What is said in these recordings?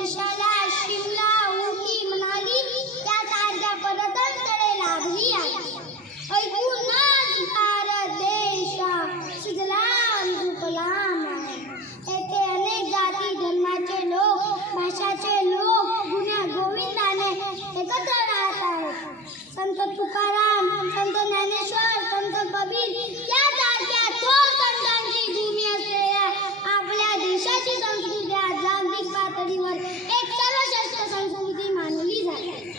देशाला शिमला उटी मनाली त्यासारख्या पर्यटनस्थळे लाभली आहेत. ऐकूनच भारत देश सुजलाम सुफलाम आहे. येथे अनेक जाती धर्माचे लोक, भाषाचे लोक गुण्या गोविंदाने एकत्र राहत आहेत. संत तुकाराम, संत ज्ञानेश्वर, संत कबीर यासारख्या थोर संतांची भूमी असलेल्या आपल्या देशाची संस्कृती आज जागतिक पातळीवर एक सर्वश्रेष्ठ संस्कृती मानली जाते.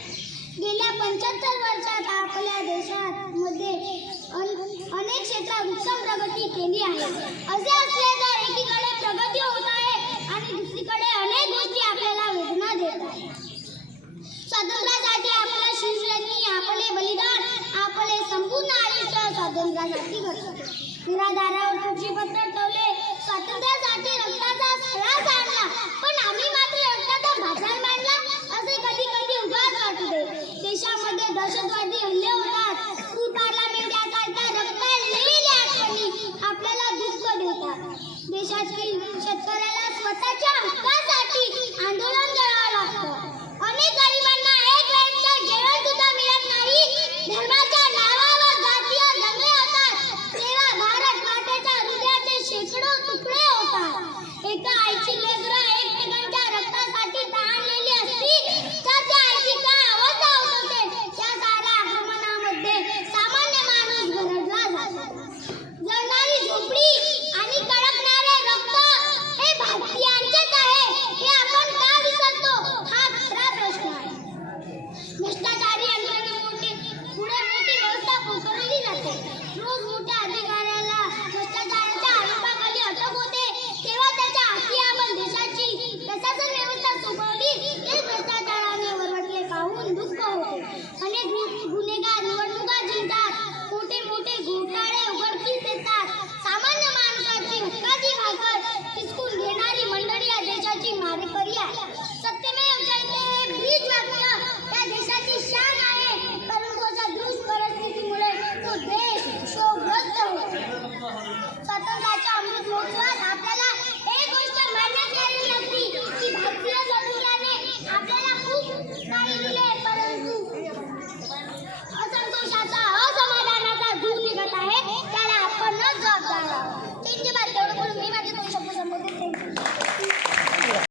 गेल्या 75 वर्षात आपल्या देशामध्ये अनेक क्षेत्रात उत्तम प्रगती केली आहे. असे असले तर एकीकडे प्रगती होत आहे आणि दुसरीकडे अनेक गोष्टी आपल्याला वेदना देत आहेत. स्वातंत्र्यासाठी आपल्या शिवसैनिकांनी आपले बलिदान, आपले संपूर्ण आयुष्य स्वातंत्र्यासाठी घातले. निराधारावर तुळशीपत्र ठेवले, स्वातंत्र्यासाठी रक्ताचा सळा सांडला, पण आम्ही